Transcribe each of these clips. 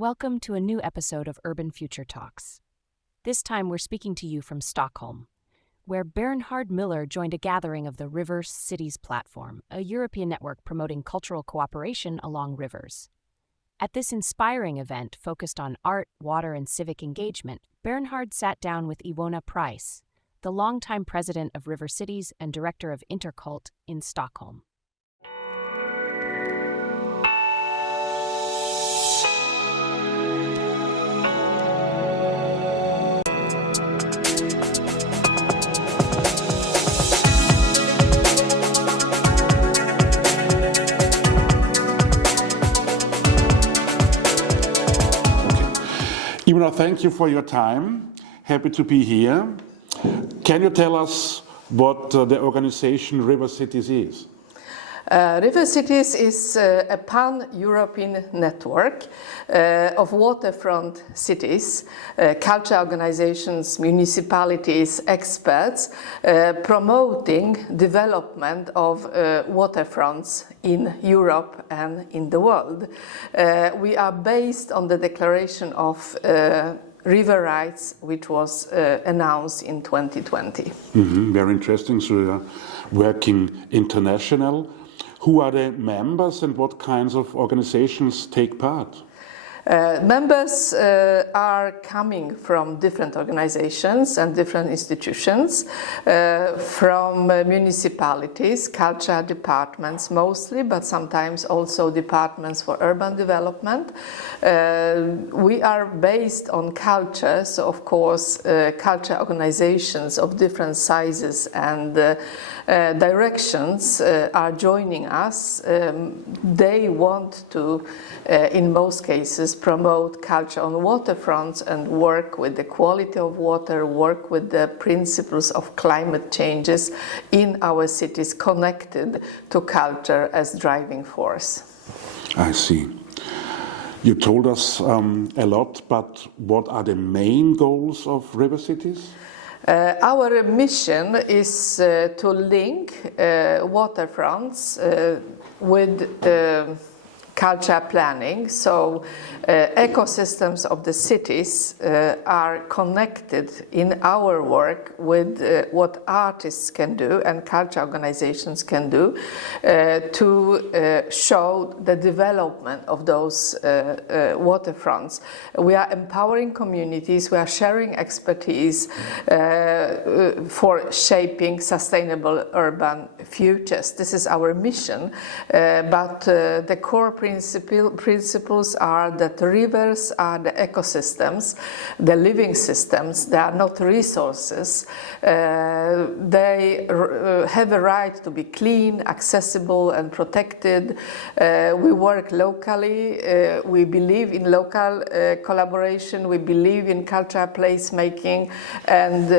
Welcome to a new episode of Urban Future Talks. This time we're speaking to you from Stockholm, where Bernhard Müller joined a gathering of the River Cities Platform, a European network promoting cultural cooperation along rivers. At this inspiring event focused on art, water, and civic engagement, Bernhard sat down with Iwona Preis, the longtime president of River Cities and director of Intercult in Stockholm. Iwona, thank you for your time. Happy to be here. Can you tell us what the organization River Cities is? River Cities is a pan-European network of waterfront cities, culture organizations, municipalities, experts, promoting development of waterfronts in Europe and in the world. We are based on the Declaration of River Rights, which was announced in 2020. Very interesting. So you are working international. Who are the members and what kinds of organizations take part? Members are coming from different organizations and different institutions, from municipalities, culture departments mostly, but sometimes also departments for urban development. We are based on culture, so of course culture organizations of different sizes and directions are joining us. They want to, in most cases, promote culture on waterfronts and work with the quality of water, work with the principles of climate changes in our cities connected to culture as driving force. I see. You told us a lot, but what are the main goals of River Cities? Our mission is to link waterfronts with culture planning, so ecosystems of the cities are connected in our work with what artists can do and culture organizations can do to show the development of those waterfronts. We are empowering communities, we are sharing expertise for shaping sustainable urban futures. This is our mission, but the core principles are that rivers are the ecosystems, the living systems. They are not resources. They have a right to be clean, accessible and protected. We work locally. We believe in local collaboration. We believe in cultural placemaking, and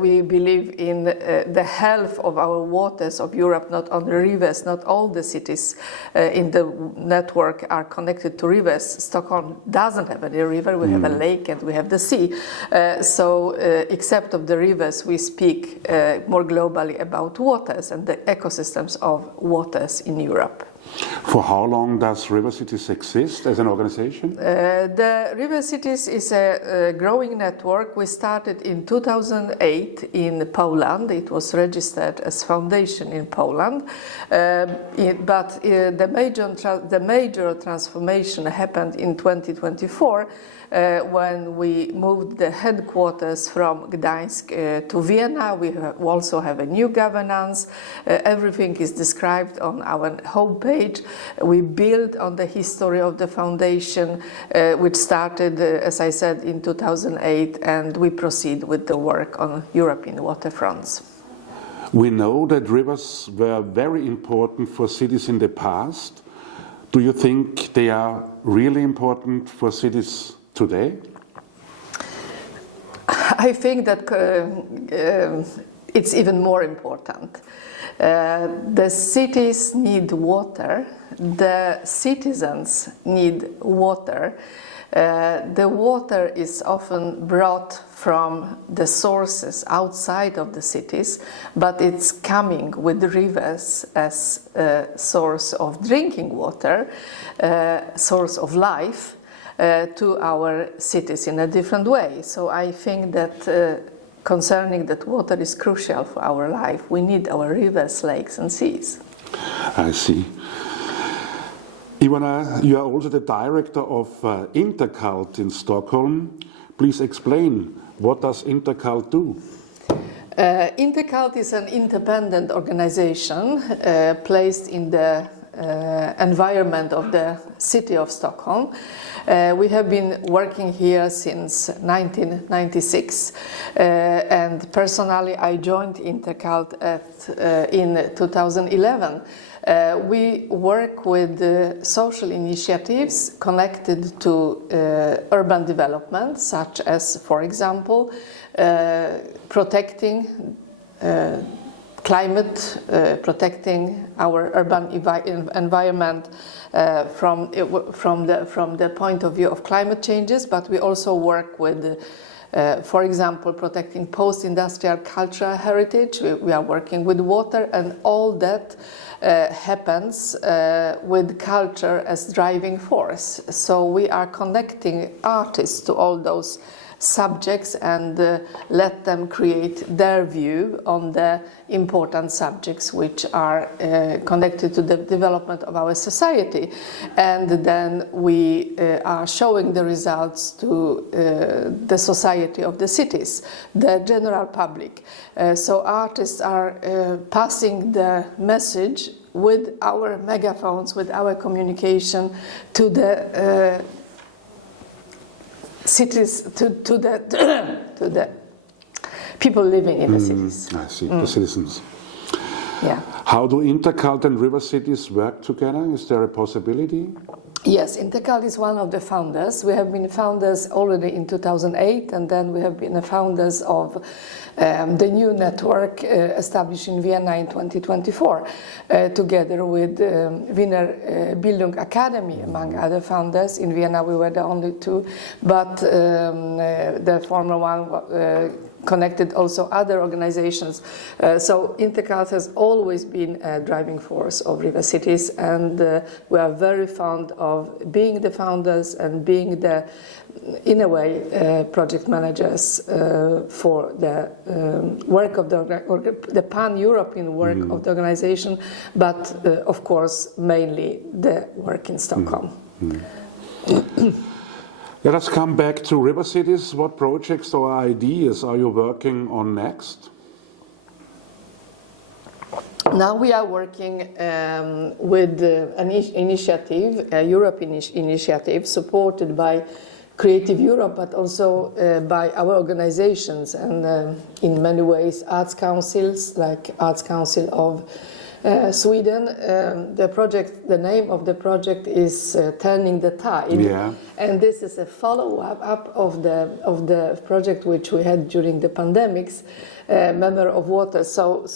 we believe in the health of our waters of Europe, not only rivers. Not all the cities in the network are connected to rivers. Stockholm doesn't have any river. We have a lake and we have the sea. So except of the rivers, we speak more globally about waters and the ecosystems of waters in Europe. For how long does River Cities exist as an organization? The River Cities is a growing network. We started in 2008 in Poland. It was registered as foundation in Poland, but the major transformation happened in 2024 when we moved the headquarters from Gdańsk to Vienna. We also have a new governance. Everything is described on our homepage. We build on the history of the foundation, which started, as I said, in 2008, and we proceed with the work on European waterfronts. We know that rivers were very important for cities in the past. Do you think they are really important for cities today? I think that it's even more important. The cities need water, the citizens need water. The water is often brought from the sources outside of the cities, but it's coming with the rivers as a source of drinking water, source of life. to our cities in a different way. So I think that concerning that water is crucial for our life. We need our rivers, lakes and seas. I see. Iwona, you are also the director of Intercult in Stockholm. Please explain, what does Intercult do? Intercult is an independent organization placed in the environment of the city of Stockholm. We have been working here since 1996 and personally I joined Intercult in 2011. We work with social initiatives connected to urban development, such as, for example, protecting climate, protecting our urban environment from the point of view of climate changes, but we also work with for example, protecting post-industrial cultural heritage. We are working with water, and all that happens with culture as driving force. So we are connecting artists to all those subjects and let them create their view on the important subjects which are connected to the development of our society, and then we are showing the results to the society of the cities, the general public. So artists are passing the message with our megaphones, with our communication to the cities, to the people living in the cities. I see, the citizens. Yeah. How do Intercult and river cities work together? Is there a possibility? Yes, Intercult is one of the founders. We have been founders already in 2008, and then we have been the founders of the new network established in Vienna in 2024, together with Wiener Bildungsakademie, among other founders. In Vienna we were the only two, but the former one connected also other organizations. So Intercult has always been a driving force of river cities, and we are very fond of being the founders and being the, in a way, project managers for the work of the pan-European work of the organization, but of course mainly the work in Stockholm. Let us come back to river cities. What projects or ideas are you working on next? Now we are working with an initiative, a European initiative supported by Creative Europe, but also by our organizations and in many ways arts councils, like Arts Council of Sweden. The name of the project is Turning the Tide, and this is a follow-up of the project which we had during the pandemics, Memory of Water. So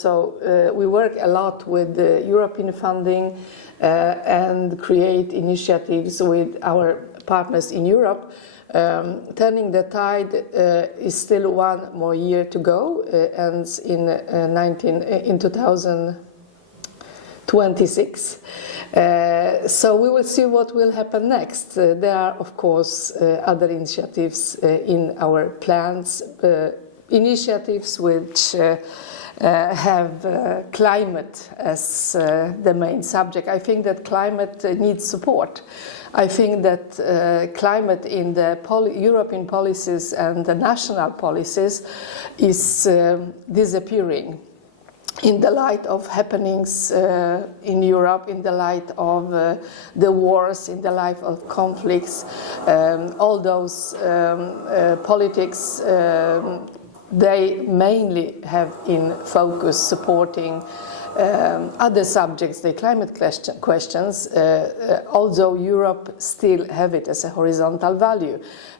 we work a lot with European funding and create initiatives with our partners in Europe. Turning the Tide is still one more year to go, ends in 2026. So we will see what will happen next. There are, of course, other initiatives in our plans, initiatives which have climate as the main subject. I think that climate needs support. I think that climate in the European policies and the national policies is disappearing. In the light of happenings in Europe, in the light of the wars, in the light of conflicts, all those politics, they mainly have in focus supporting other subjects, the climate questions, although Europe still have it as a horizontal value.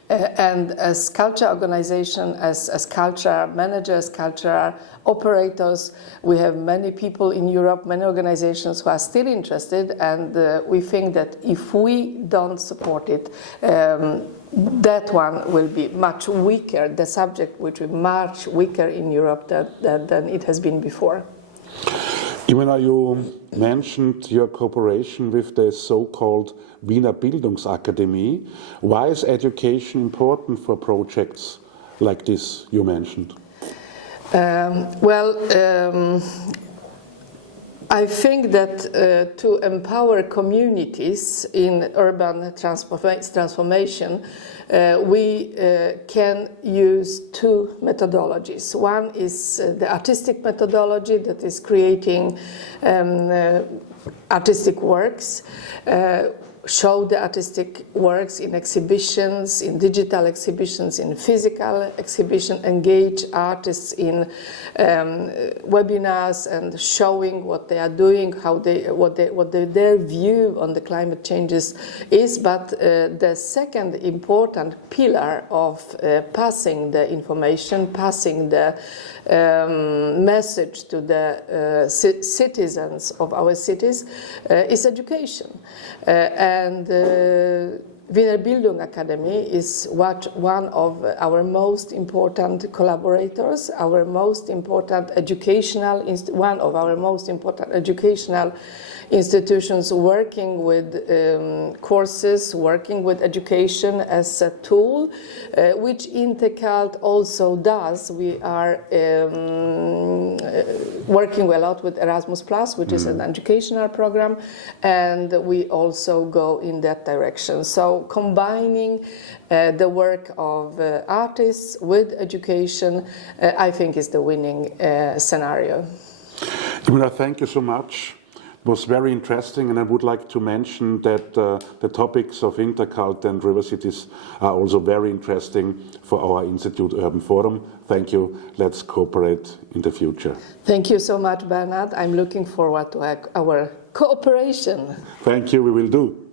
And as culture organization, as culture managers, culture operators, we have many people in Europe, many organizations who are still interested, and we think that if we don't support it, that one will be much weaker, the subject which will be much weaker in Europe than it has been before. Iwona, you mentioned your cooperation with the so-called Wiener Bildungsakademie. Why is education important for projects like this you mentioned? I think that to empower communities in urban transformation, we can use two methodologies. One is the artistic methodology that is creating artistic works, show the artistic works in exhibitions, in digital exhibitions, in physical exhibition, engage artists in webinars and showing what they are doing, what their view on the climate changes is. But the second important pillar of passing the information, passing the message to the citizens of our cities is education. And Wiener Bildungsakademie is one of our most important collaborators, one of our most important educational institutions working with courses, working with education as a tool, which Intercult also does. We are working a lot with Erasmus+, which is an educational program, and we also go in that direction. So combining the work of artists with education, I think is the winning scenario. Iwona, thank you so much. It was very interesting, and I would like to mention that the topics of Intercult and river cities are also very interesting for our Institute Urban Forum. Thank you. Let's cooperate in the future. Thank you so much, Bernhard. I'm looking forward to our cooperation. Thank you. We will do.